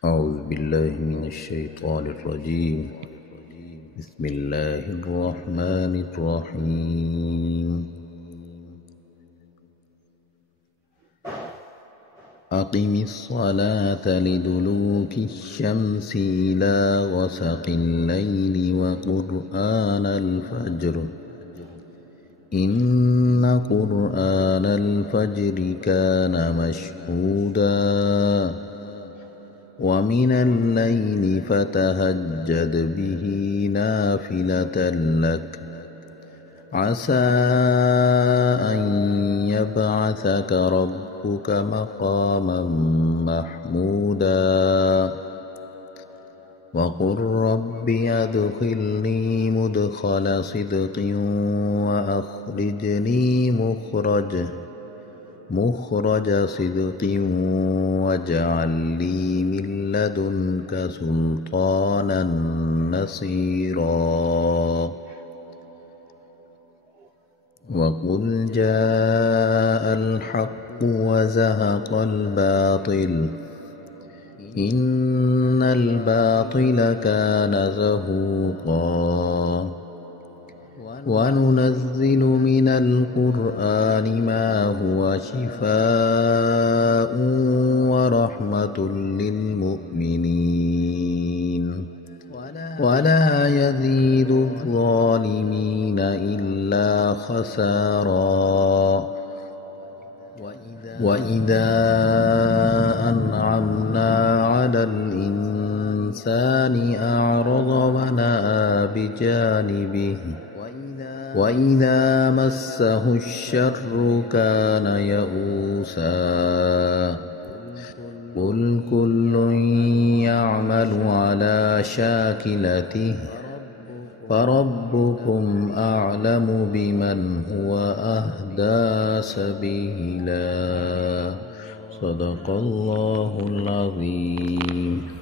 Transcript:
أعوذ بالله من الشيطان الرجيم. بسم الله الرحمن الرحيم. أقم الصلاة لدلوك الشمس إلى غسق الليل وقرآن الفجر إن قرآن الفجر كان مشهودا ومن الليل فتهجد به نافلة لك عسى أن يبعثك ربك مقاما محمودا وقل رب أدخلني مدخل صدق وأخرجني مخرج صدق واجعل لي من لدنك سلطانا نصيرا وقل جاء الحق وزهق الباطل إن الباطل كان زهوقا وننزل من القرآن ما هو شفاء ورحمة للمؤمنين ولا يزيد الظالمين إلا خسارا وإذا أنعمنا على الإنسان أعرض ونأى بجانبه وإذا مسه الشر كان يئوسا قل كل يعمل على شاكلته فربكم أعلم بمن هو أهدى سبيلا صدق الله العظيم.